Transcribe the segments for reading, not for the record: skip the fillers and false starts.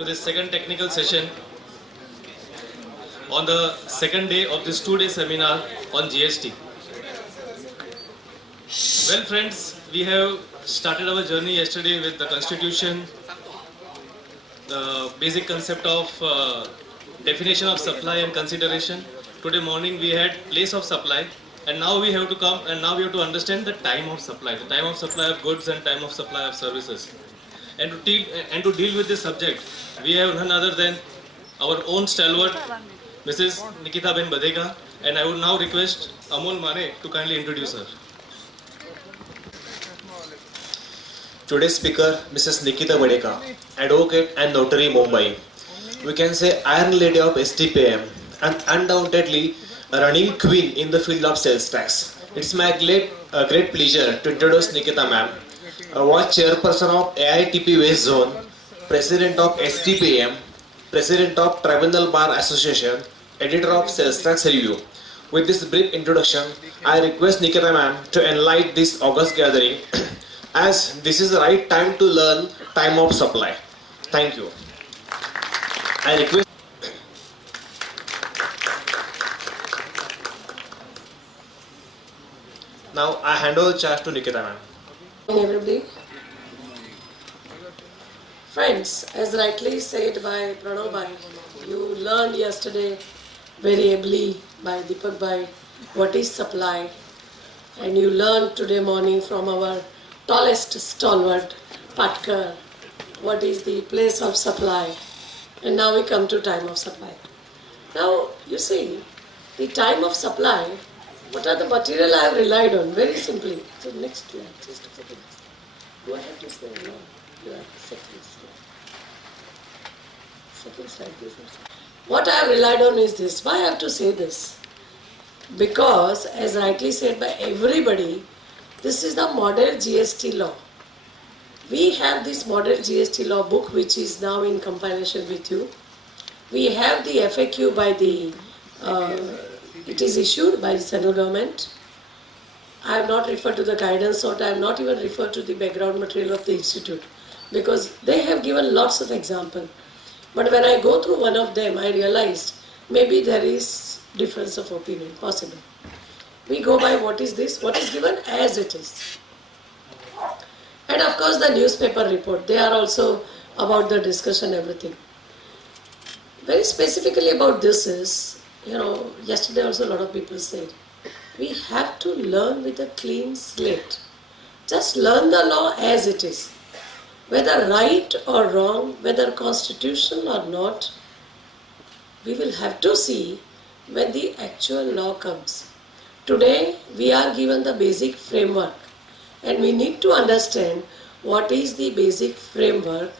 to this second technical session on the second day of this 2-day seminar on GST. Well friends, we have started our journey yesterday with the constitution, the basic concept of definition of supply and consideration. Today morning we had place of supply, and now we have to understand the time of supply of goods and time of supply of services. And to deal with this subject, we have none other than our own stalwart, Mrs. Nikita Badheka, and I would now request Amol Mane to kindly introduce her. Today's speaker, Mrs. Nikita Badheka, advocate and notary, Mumbai. We can say Iron Lady of STPM and undoubtedly a running queen in the field of sales tax. It's my great pleasure to introduce Nikita ma'am, was chairperson of AITP West Zone, president of STPM, president of Tribunal Bar Association, editor of Sales Tax Review. With this brief introduction, I request Nikita ma'am to enlighten this August gathering as this is the right time to learn time of supply. Thank you. I request. Now I hand over the charge to Nikita ma'am. Everybody. Friends, as rightly said by Pranav Bhai, you learned yesterday very ably by Deepak Bhai what is supply, and you learned today morning from our tallest stalwart Patkar what is the place of supply, and now we come to time of supply. Now you see, the time of supply, what are the material I have relied on? Very simply. So next slide, just a second. Do I have to say no? You have second slide. Second slide, please. What I have relied on is this. Why I have to say this? Because, as rightly said by everybody, this is the model GST law. We have this model GST law book which is now in compilation with you. We have the FAQ by the it is issued by the central government. I have not referred to the guidance note. I have not even referred to the background material of the institute because they have given lots of examples. But when I go through one of them, I realized maybe there is difference of opinion possible. We go by what is this, what is given as it is. And of course the newspaper report, they are also about the discussion, everything. Very specifically about this is, yesterday also a lot of people said, we have to learn with a clean slate. Just learn the law as it is. Whether right or wrong, whether constitutional or not, we will have to see when the actual law comes. Today we are given the basic framework and we need to understand what is the basic framework,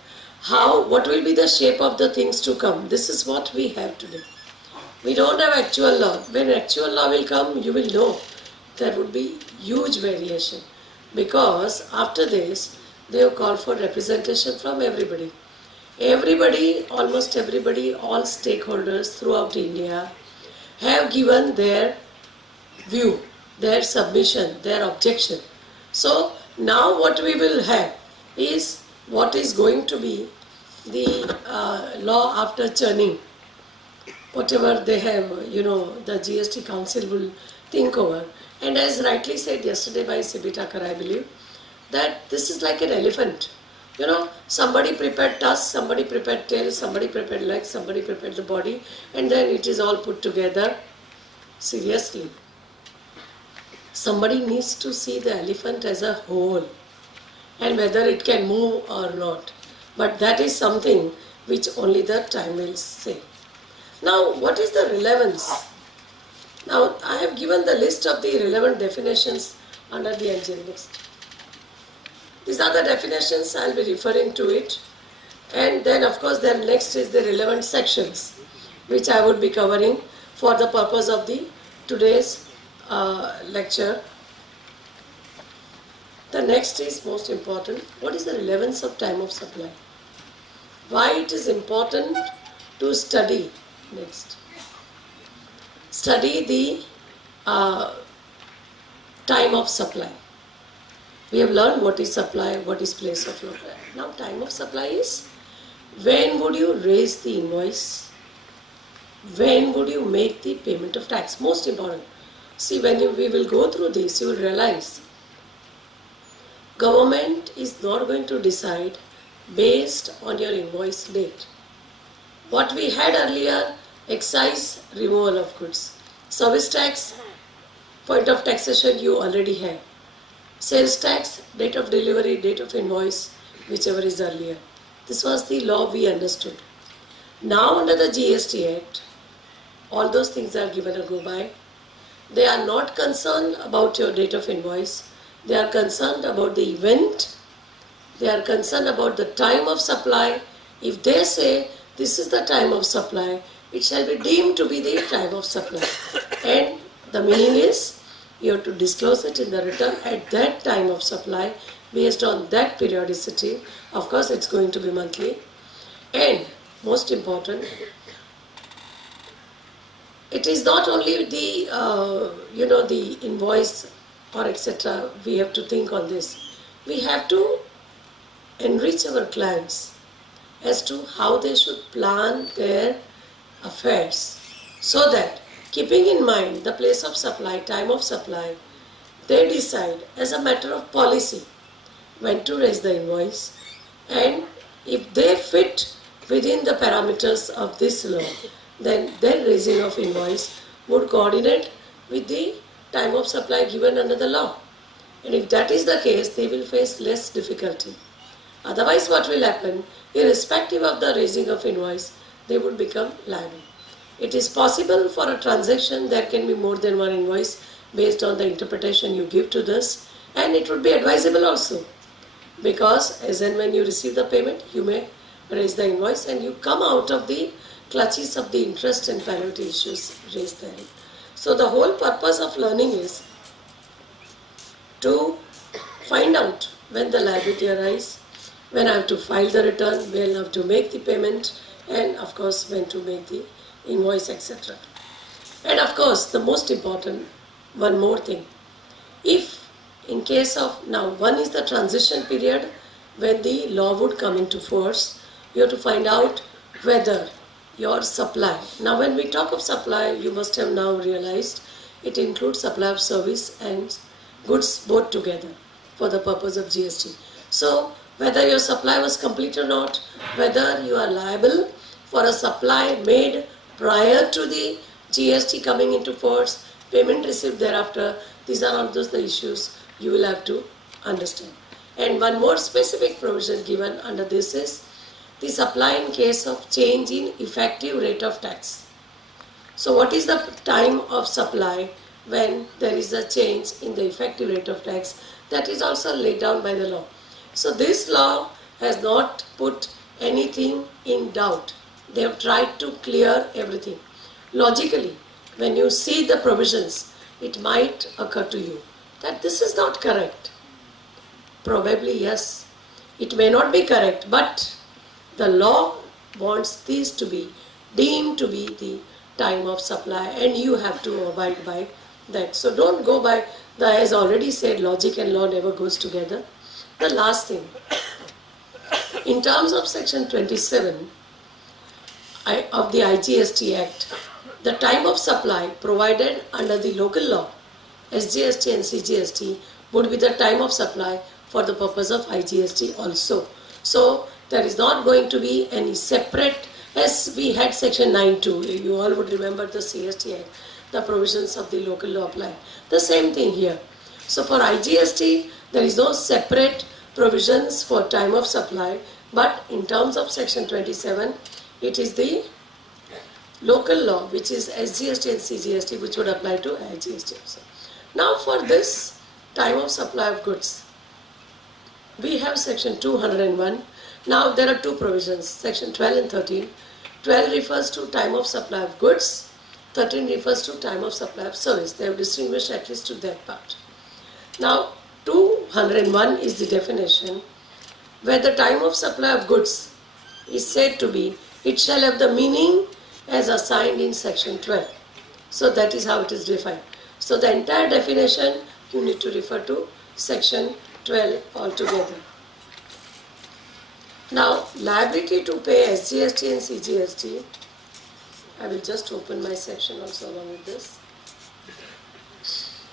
what will be the shape of the things to come. This is what we have today. We don't have actual law. When actual law will come, you will know there would be huge variation because after this they have called for representation from everybody. Everybody, almost everybody, all stakeholders throughout India have given their view, their submission, their objection. So now what we will have is what is going to be the law after churning. Whatever they have, the GST Council will think over. And as rightly said yesterday by C.B. Thakur, I believe, that this is like an elephant. Somebody prepared tusk, somebody prepared tail, somebody prepared legs, somebody prepared the body, and then it is all put together. Seriously. Somebody needs to see the elephant as a whole and whether it can move or not. But that is something which only the time will say. Now, what is the relevance? Now, I have given the list of the relevant definitions under the engine list. These are the definitions, I will be referring to it. And then, of course, then next is the relevant sections, which I would be covering for the purpose of the today's lecture. The next is most important. What is the relevance of time of supply? Why it is important to study. Next. Study the time of supply. We have learned what is supply, what is place of supply. Now time of supply is When would you raise the invoice? When would you make the payment of tax? Most important. See, when we will go through this, you will realize government is not going to decide based on your invoice date. What we had earlier, excise, removal of goods. Service tax, point of taxation you already have. Sales tax, date of delivery, date of invoice, whichever is earlier. This was the law we understood. Now under the GST Act, all those things are given a go by. They are not concerned about your date of invoice. They are concerned about the event. They are concerned about the time of supply. If they say this is the time of supply, it shall be deemed to be the time of supply. And the meaning is you have to disclose it in the return at that time of supply based on that periodicity. Of course, it's going to be monthly. And most important, it is not only the the invoice or etc. We have to think on this. We have to enrich our clients as to how they should plan their affairs, so that keeping in mind the place of supply, time of supply, they decide as a matter of policy when to raise the invoice, and if they fit within the parameters of this law, then their raising of invoice would coordinate with the time of supply given under the law. And if that is the case, they will face less difficulty. Otherwise, what will happen, irrespective of the raising of invoice, they would become liable. It is possible for a transaction there can be more than one invoice based on the interpretation you give to this, and it would be advisable also, because as and when you receive the payment, you may raise the invoice and you come out of the clutches of the interest and penalty issues raised there. So the whole purpose of learning is to find out when the liability arises, when I have to file the return, when I have to make the payment, and of course when to make the invoice, etc. And of course the most important, one more thing. If in case of, now one is the transition period when the law would come into force, you have to find out whether your supply. Now when we talk of supply, you must have now realized it includes supply of service and goods both together for the purpose of GST. So whether your supply was complete or not, whether you are liable for a supply made prior to the GST coming into force, payment received thereafter, these are all those the issues you will have to understand. And one more specific provision given under this is the supply in case of change in effective rate of tax. So what is the time of supply when there is a change in the effective rate of tax? That is also laid down by the law. So this law has not put anything in doubt. They have tried to clear everything. Logically, when you see the provisions, it might occur to you that this is not correct. Probably yes, it may not be correct, but the law wants these to be deemed to be the time of supply, and you have to abide by that. So don't go by the, as already said, logic and law never goes together. The last thing, in terms of section 27 of the IGST Act, the time of supply provided under the local law, SGST and CGST, would be the time of supply for the purpose of IGST also. So there is not going to be any separate, as we had section 9.2, you all would remember the CST Act, the provisions of the local law apply. The same thing here. So for IGST, there is no separate provisions for time of supply, but in terms of section 27, it is the local law, which is SGST and CGST, which would apply to IGST also. Now for this time of supply of goods, we have section 201. Now there are two provisions, section 12 and 13. 12 refers to time of supply of goods, 13 refers to time of supply of service. They have distinguished at least to that part. Now 201 is the definition where the time of supply of goods is said to be, it shall have the meaning as assigned in section 12. So that is how it is defined. So the entire definition you need to refer to section 12 altogether. Now, liability to pay SGST and CGST. I will just open my section also along with this.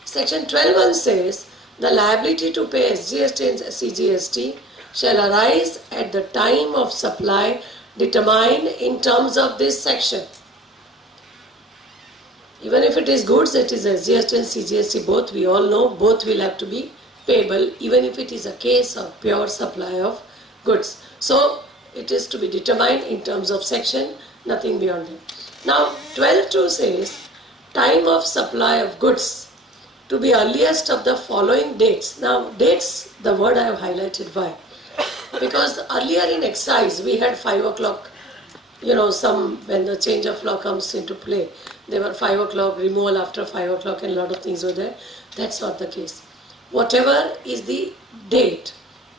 Section 12.1 says, the liability to pay SGST and CGST shall arise at the time of supply determined in terms of this section. Even if it is goods, it is SGST and CGST both, we all know, both will have to be payable, even if it is a case of pure supply of goods. So, it is to be determined in terms of section, nothing beyond that. Now, 12.2 says, time of supply of goods to be earliest of the following dates. Now, dates, the word I have highlighted, why? Because earlier in excise, we had 5 o'clock, when the change of law comes into play, there were 5 o'clock, removal after 5 o'clock, and a lot of things were there. That's not the case. Whatever is the date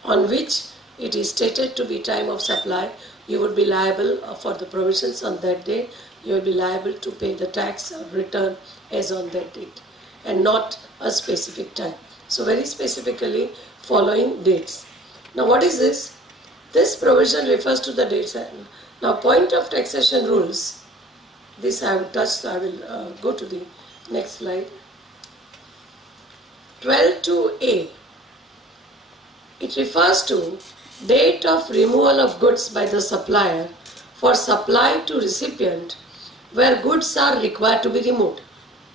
on which it is stated to be time of supply, you would be liable for the provisions on that day. You will be liable to pay the tax or return as on that date, and not a specific time. So very specifically following dates. Now what is this? This provision refers to the dates. Now point of taxation rules. This I have touched, so I will go to the next slide. 12.2a. It refers to date of removal of goods by the supplier for supply to recipient where goods are required to be removed.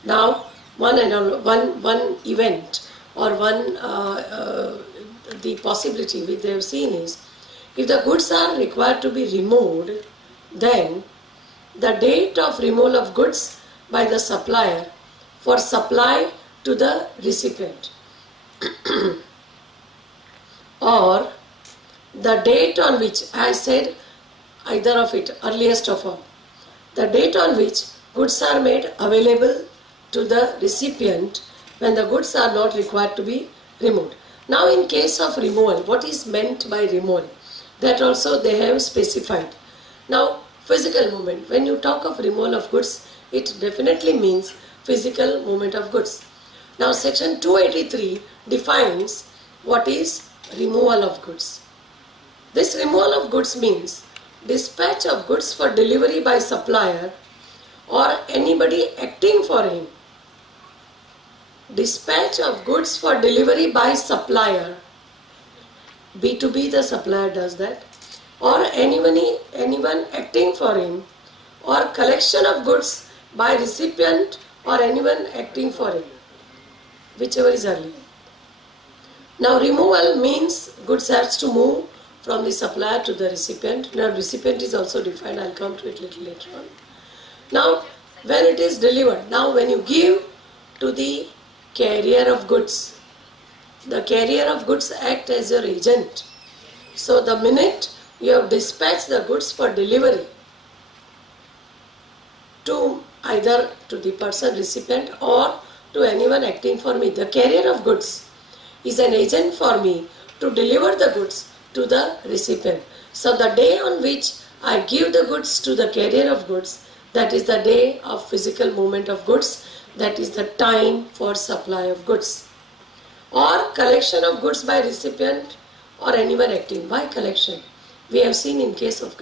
Now, one event or the possibility which they have seen is, if the goods are required to be removed, then the date of removal of goods by the supplier for supply to the recipient or the date on which, I said either of it, earliest of all, the date on which goods are made available to the recipient when the goods are not required to be removed. Now in case of removal, what is meant by removal? That also they have specified. Now physical movement, when you talk of removal of goods, it definitely means physical movement of goods. Now section 283 defines what is removal of goods. This removal of goods means dispatch of goods for delivery by supplier or anybody acting for him. Dispatch of goods for delivery by supplier, B2B the supplier does that, or anyone acting for him, or collection of goods by recipient or anyone acting for him, whichever is earlier. Now removal means goods has to move from the supplier to the recipient. Now recipient is also defined, I'll come to it a little later on. Now when it is delivered, now when you give to the carrier of goods, the carrier of goods act as your agent. So the minute you have dispatched the goods for delivery to either to the person recipient or to anyone acting for me, the carrier of goods is an agent for me to deliver the goods to the recipient. So the day on which I give the goods to the carrier of goods, that is the day of physical movement of goods, that is the time for supply of goods. Or collection of goods by recipient or anyone acting. Why collection? We have seen in case of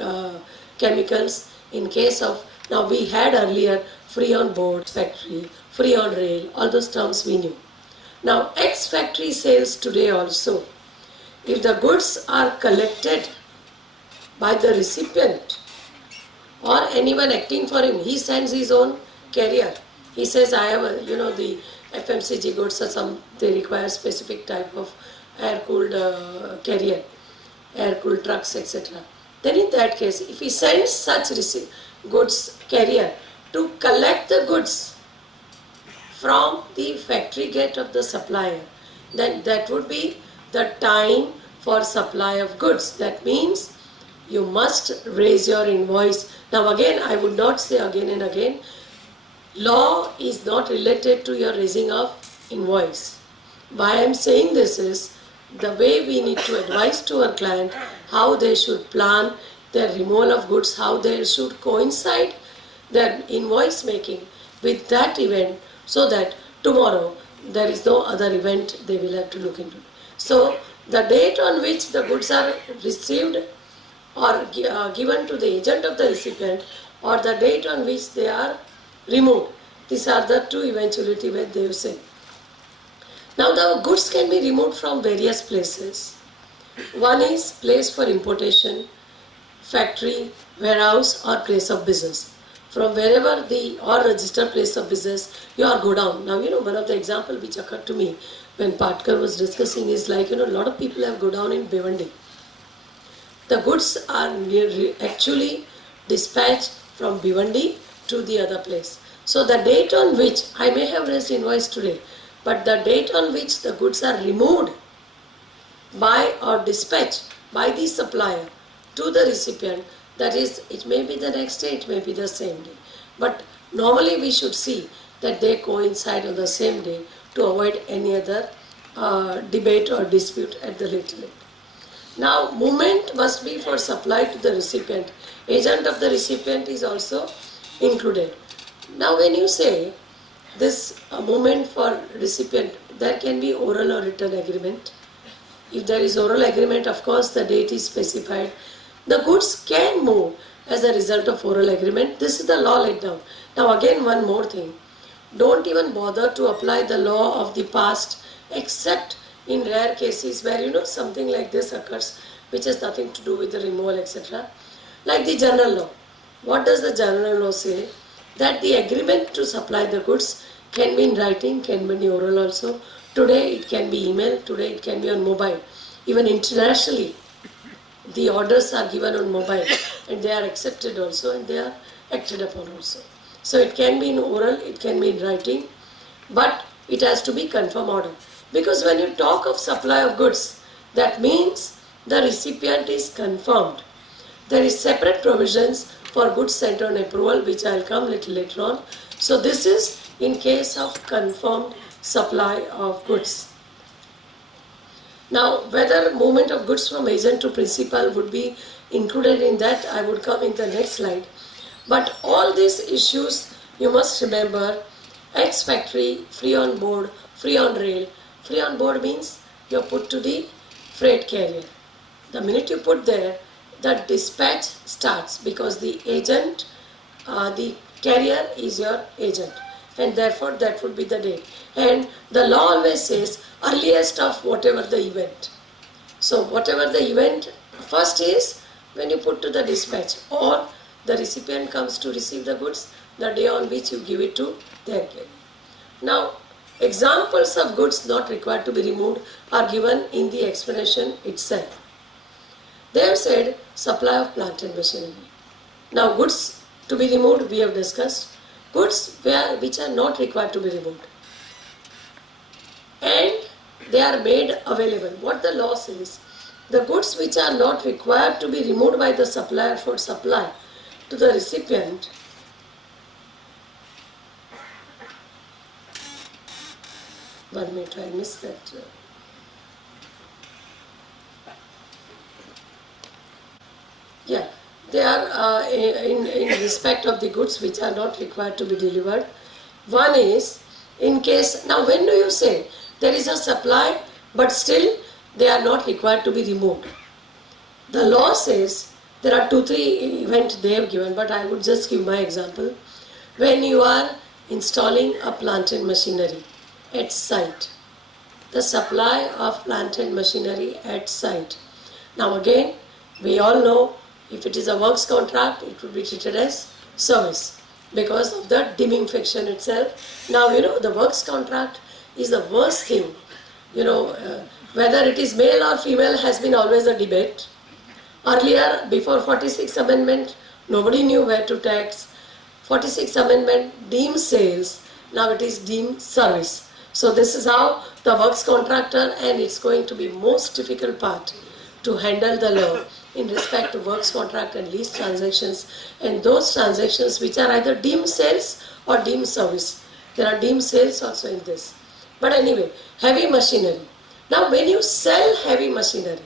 chemicals, in case of, now we had earlier free on board factory, free on rail, all those terms we knew. Now ex-factory sales today also, if the goods are collected by the recipient or anyone acting for him, he sends his own carrier. He says, I have the FMCG goods or some, they require specific type of air-cooled carrier, air-cooled trucks, etc. Then in that case, if he sends such goods carrier to collect the goods from the factory gate of the supplier, then that would be the time for supply of goods. That means you must raise your invoice. Now again, I would not say again and again, law is not related to your raising of invoice. Why I am saying this is the way we need to advise to our client how they should plan their removal of goods, how they should coincide their invoice making with that event, so that tomorrow there is no other event they will have to look into. So the date on which the goods are received or given to the agent of the recipient, or the date on which they are removed. These are the two eventuality where they have said. Now the goods can be removed from various places. One is place for importation, factory, warehouse or place of business. From wherever or registered place of business, your godown. Now one of the example which occurred to me when Patkar was discussing is like a lot of people have godown in Bhiwandi. The goods are actually dispatched from Bhiwandi to the other place. So the date on which, I may have raised invoice today, but the date on which the goods are removed by or dispatched by the supplier to the recipient, that is, it may be the next day, it may be the same day. But normally we should see that they coincide on the same day to avoid any other debate or dispute at the later date. Now, movement must be for supply to the recipient. Agent of the recipient is also included. Now, when you say this movement for recipient, there can be oral or written agreement. If there is oral agreement, of course, the date is specified. The goods can move as a result of oral agreement. This is the law laid down. Now, again, one more thing. Don't even bother to apply the law of the past, except in rare cases where something like this occurs, which has nothing to do with the removal, etc. Like the general law. What does the general law say? That the agreement to supply the goods can be in writing, can be in oral also. Today it can be email, today it can be on mobile. Even internationally, the orders are given on mobile and they are accepted also and they are acted upon also. So it can be in oral, it can be in writing, but it has to be confirmed order. Because when you talk of supply of goods, that means the recipient is confirmed. There is separate provisions for goods sent on approval, which I will come little later on. So this is in case of confirmed supply of goods. Now, whether movement of goods from agent to principal would be included in that, I would come in the next slide. But all these issues, you must remember, ex-factory, free on board, free on rail. Free on board means you are put to the freight carrier. The minute you put there, the dispatch starts because the agent, the carrier is your agent, and therefore that would be the date. And the law always says earliest of whatever the event. So whatever the event first is when you put to the dispatch, or the recipient comes to receive the goods the day on which you give it to their carrier. Now, examples of goods not required to be removed are given in the explanation itself. They have said supply of plant and machinery. Now, goods to be removed we have discussed. Goods which are not required to be removed, and they are made available. What the law says, the goods which are not required to be removed by the supplier for supply to the recipient One minute, I missed that. Yeah, they are in respect of the goods which are not required to be delivered. One is in case, now when do you say there is a supply but still they are not required to be removed? The law says there are 2-3 events they have given, but I would just give my example. When you are installing a plant and machinery at site, the supply of plant and machinery at site. Now again, we all know if it is a works contract, it would be treated as service because of the diminfaction itself. Now the works contract is the worst thing. Whether it is male or female has been always a debate. Earlier, before 46th Amendment, nobody knew where to tax. 46th Amendment deemed sales, now it is deemed service. So this is how the works contractor, and it's going to be most difficult part to handle the law in respect to works contract and lease transactions, and those transactions which are either deemed sales or deemed service. There are deemed sales also in this. But anyway, heavy machinery. Now when you sell heavy machinery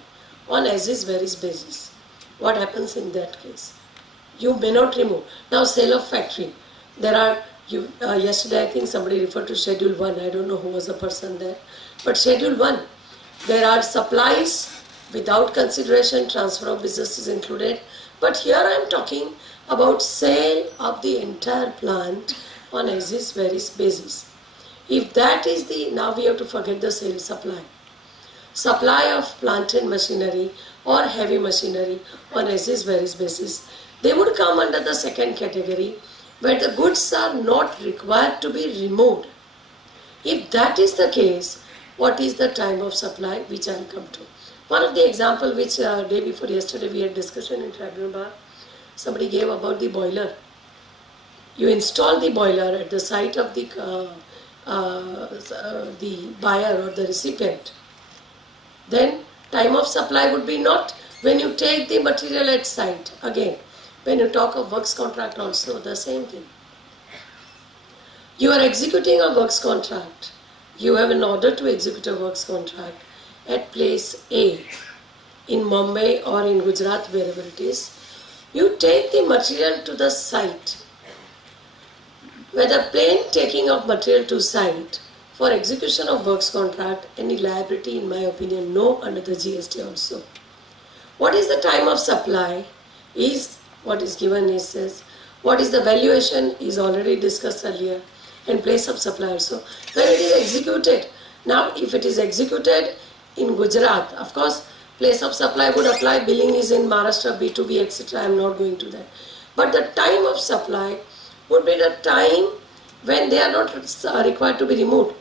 on as is where is basis, what happens in that case? You may not remove. Now sale of factory. There are, yesterday I think somebody referred to Schedule 1. I don't know who was the person there. But Schedule 1, there are supplies Without consideration, transfer of business is included. But here I am talking about sale of the entire plant on as is various basis. If that is the, now we have to forget the sale supply. Supply of plant and machinery or heavy machinery on as is various basis, they would come under the second category where the goods are not required to be removed. If that is the case, what is the time of supply, which I will come to. One of the example which day before yesterday we had discussion in Tribunal Bar, somebody gave about the boiler. You install the boiler at the site of the buyer or the recipient. Then time of supply would be not when you take the material at site. Again, when you talk of works contract also, the same thing. You are executing a works contract. You have an order to execute a works contract at place A in Mumbai or in Gujarat, wherever it is. You take the material to the site. Whether plain taking of material to site for execution of works contract, any liability in my opinion, no under the GST also. What is the time of supply is what is given is says. What is the valuation is already discussed earlier, and place of supply also. When it is executed, now if it is executed in Gujarat, of course place of supply would apply, billing is in Maharashtra, B2B, etc. I am not going to that. But the time of supply would be the time when they are not required to be removed.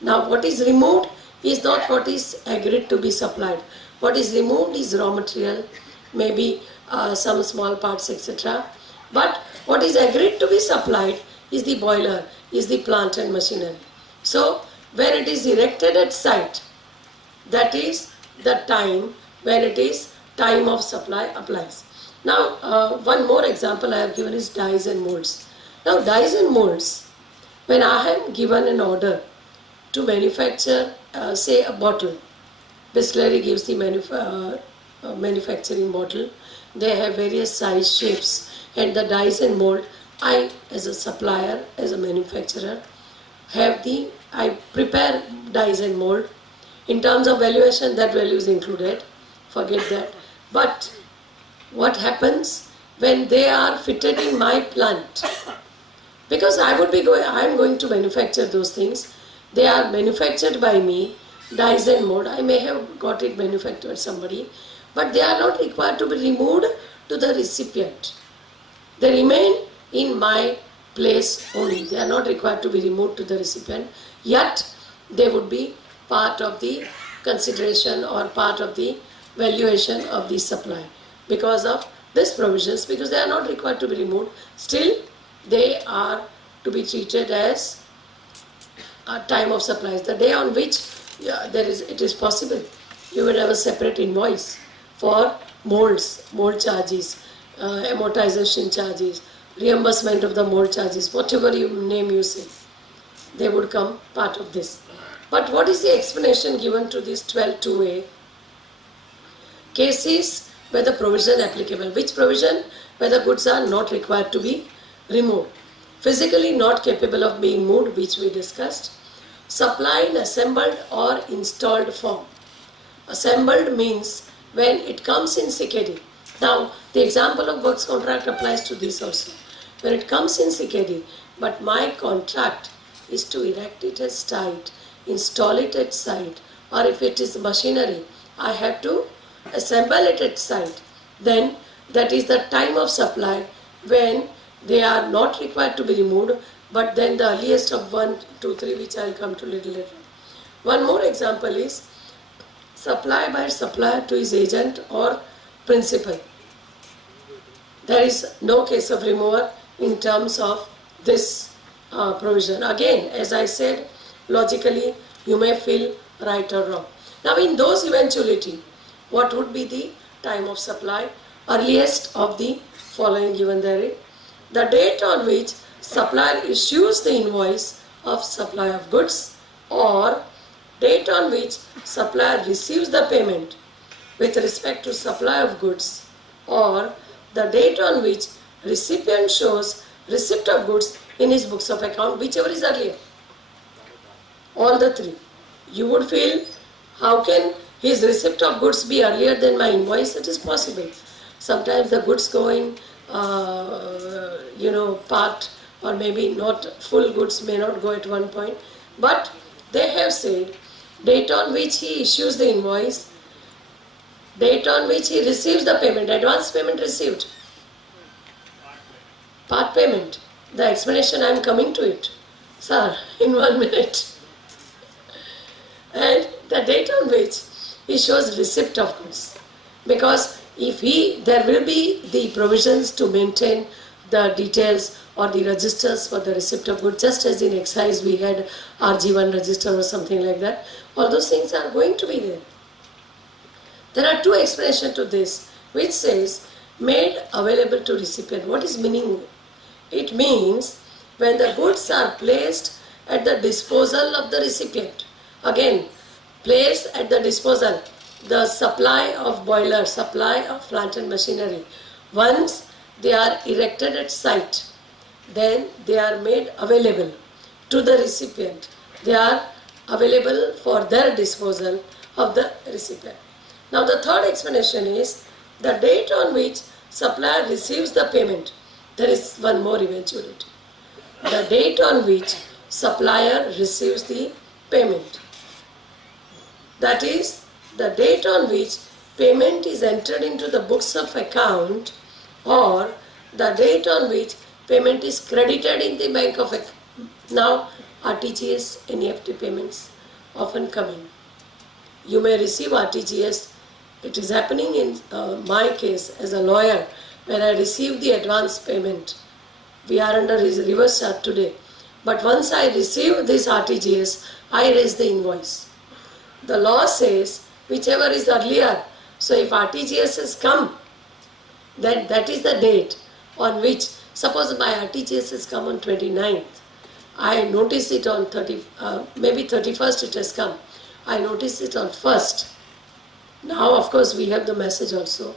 Now what is removed is not what is agreed to be supplied. What is removed is raw material, maybe some small parts, etc. But what is agreed to be supplied is the boiler, is the plant and machinery. So when it is erected at site, that is the time when it is time of supply applies. Now one more example I have given is dies and molds. Now dies and molds, when I am given an order to manufacture say a bottle, Bisleri gives the manufacturing bottle, they have various size, shapes, and the dies and mold, I as a supplier, as a manufacturer, I prepare dies and mold. In terms of valuation, that value is included, forget that. But what happens when they are fitted in my plant? Because I am going to manufacture those things. They are manufactured by me, dies and mold. I may have got it manufactured somebody, but they are not required to be removed to the recipient. They remain in my place only. They are not required to be removed to the recipient, yet they would be part of the consideration or part of the valuation of the supply because of these provisions, because they are not required to be removed. Still, they are to be treated as a time of supplies. The day on which it is possible, you will have a separate invoice for molds, mold charges, amortization charges, reimbursement of the mold charges, whatever name you say, they would come part of this. But what is the explanation given to this 12.2a? Cases where the provision applicable. Which provision? Where the goods are not required to be removed. Physically not capable of being moved, which we discussed. Supply in assembled or installed form. Assembled means when it comes in CKD. Now, the example of works contract applies to this also. When it comes in CKD, but my contract is to erect it at site, install it at site, or if it is machinery, I have to assemble it at site. Then that is the time of supply when they are not required to be removed, but then the earliest of 1, 2, 3, which I will come to little later. One more example is supply by supplier to his agent or principal. There is no case of removal in terms of this provision. Again, as I said, logically you may feel right or wrong. Now in those eventuality, what would be the time of supply? Earliest of the following given therein. The date on which supplier issues the invoice of supply of goods, or date on which supplier receives the payment with respect to supply of goods, or the date on which recipient shows receipt of goods in his books of account, whichever is earlier. All the three. You would feel, how can his receipt of goods be earlier than my invoice? It is possible. Sometimes the goods go in, part, or maybe not full goods may not go at one point. But they have said date on which he issues the invoice, date on which he receives the payment, advance payment received, part payment. The explanation I am coming to it, sir, in 1 minute. And the date on which he shows receipt of goods. Because there will be the provisions to maintain the details or the registers for the receipt of goods, just as in excise we had RG1 register or something like that. All those things are going to be there. There are two explanations to this, which says made available to recipient. What is meaning? It means when the goods are placed at the disposal of the recipient. Again, placed at the disposal, the supply of boiler, supply of plant and machinery. Once they are erected at site, then they are made available to the recipient. They are available for their disposal of the recipient. Now the third explanation is the date on which supplier receives the payment. There is one more eventuality. The date on which supplier receives the payment. That is the date on which payment is entered into the books of account, or the date on which payment is credited in the bank of account. Now RTGS, NEFT payments often come in. You may receive RTGS. It is happening in my case as a lawyer, when I receive the advance payment. We are under reverse charge today. But once I receive this RTGS, I raise the invoice. The law says whichever is earlier. So if RTGS has come, then that is the date on which, suppose my RTGS has come on 29th. I notice it on maybe 31st it has come. I notice it on 1st. Now of course we have the message also.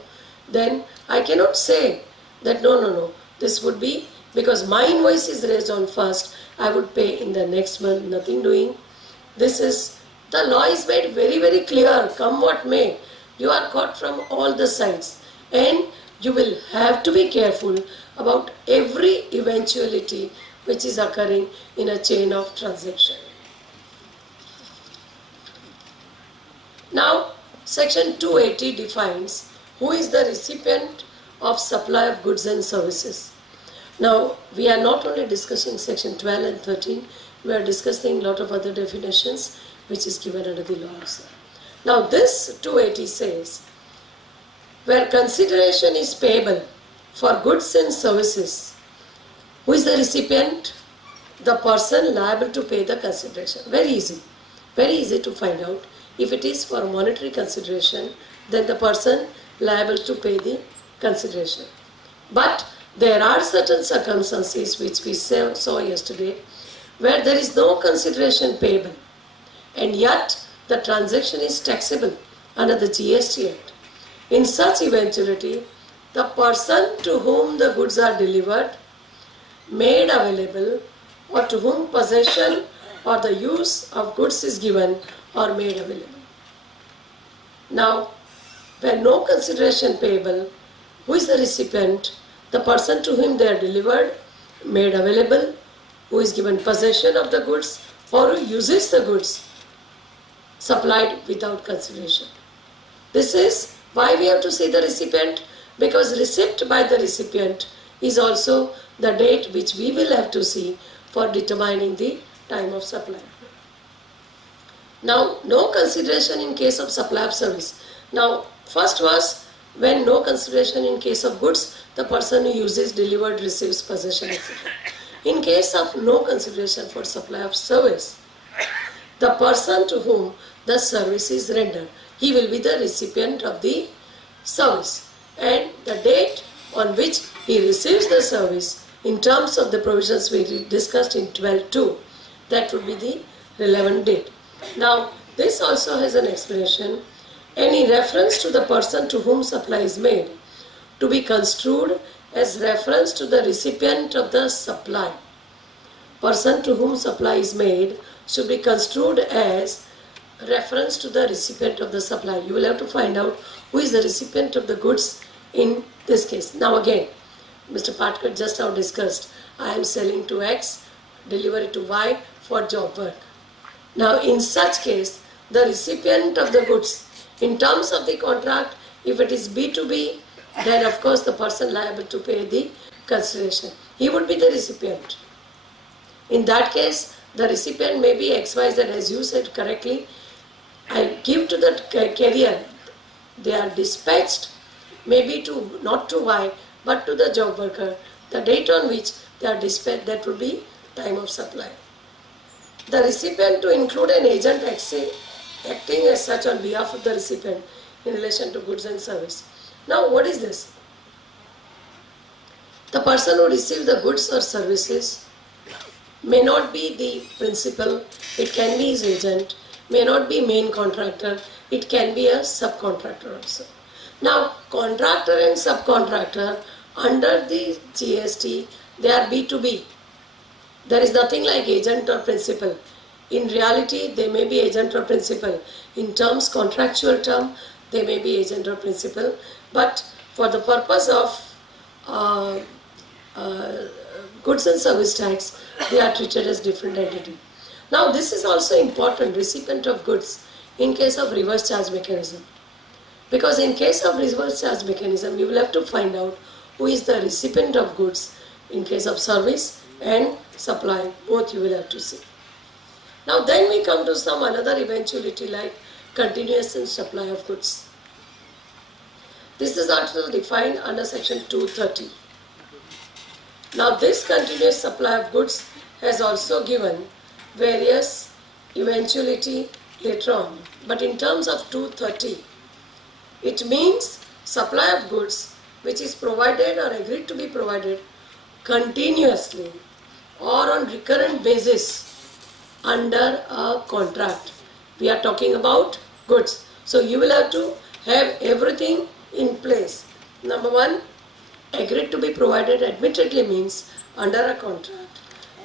Then I cannot say that no, this would be, because my invoice is raised on 1st, I would pay in the next month, nothing doing. This is, the law is made very, very clear, come what may. You are caught from all the sides, and you will have to be careful about every eventuality which is occurring in a chain of transaction. Now section 280 defines who is the recipient of supply of goods and services. Now we are not only discussing section 12 and 13, we are discussing a lot of other definitions which is given under the law also. Now this 280 says, where consideration is payable for goods and services, who is the recipient? The person liable to pay the consideration. Very easy to find out. If it is for monetary consideration, then the person liable to pay the consideration. But there are certain circumstances which we saw yesterday, where there is no consideration payable, and yet the transaction is taxable under the GST Act. In such eventuality, the person to whom the goods are delivered, made available, or to whom possession or the use of goods is given or made available. Now, where no consideration payable, who is the recipient? The person to whom they are delivered, made available, who is given possession of the goods, or who uses the goods supplied without consideration. This is why we have to see the recipient, because receipt by the recipient is also the date which we will have to see for determining the time of supply. Now, no consideration in case of supply of service. Now, first was when no consideration in case of goods, the person who uses, delivered, receives, possession, etc. In case of no consideration for supply of service, the person to whom the service is rendered, he will be the recipient of the service, and the date on which he receives the service in terms of the provisions we discussed in 12.2, that would be the relevant date. Now this also has an explanation. Any reference to the person to whom supply is made to be construed as reference to the recipient of the supply. Person to whom supply is made should be construed as reference to the recipient of the supply. You will have to find out who is the recipient of the goods in this case. Now again, Mr. Patkar just now discussed, I am selling to X, delivery to Y for job work. Now in such case, the recipient of the goods, in terms of the contract, if it is B2B, then of course the person liable to pay the consideration. He would be the recipient. In that case, the recipient may be XYZ, as you said correctly. I give to the carrier, they are dispatched, maybe to not to Y, but to the job worker. The date on which they are dispatched, that would be time of supply. The recipient to include an agent acting as such on behalf of the recipient in relation to goods and service. Now what is this? The person who receives the goods or services may not be the principal, it can be his agent, may not be main contractor, it can be a subcontractor also. Now contractor and subcontractor under the GST, they are B2B. There is nothing like agent or principal. In reality, they may be agent or principal. In terms, contractual term, they may be agent or principal. But for the purpose of goods and service tax, they are treated as different entity. Now this is also important, recipient of goods, in case of reverse charge mechanism. Because in case of reverse charge mechanism, you will have to find out who is the recipient of goods in case of service and supply, both you will have to see. Now then we come to some another eventuality like continuous and supply of goods. This is also defined under section 230. Now this continuous supply of goods has also given various eventuality later on. But in terms of 230, it means supply of goods which is provided or agreed to be provided continuously or on recurrent basis under a contract. We are talking about goods. So you will have to have everything in place. Number one, agreed to be provided admittedly means under a contract,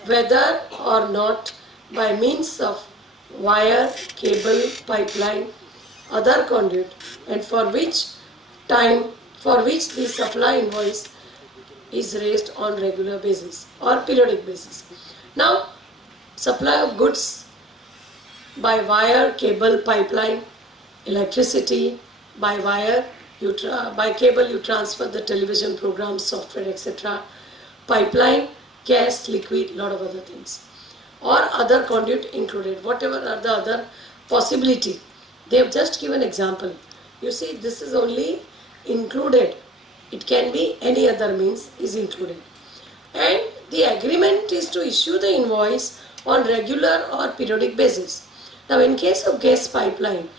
whether or not by means of wire, cable, pipeline, other conduit, and for which the supply invoice is raised on regular basis or periodic basis. Now, supply of goods by wire, cable, pipeline, electricity, by wire, by cable you transfer the television programs, software, etc. Pipeline, gas, liquid, lot of other things. Or other conduit included, whatever are the other possibility. They have just given example. You see, this is only included. It can be any other means is included. And the agreement is to issue the invoice on regular or periodic basis. Now in case of gas pipeline,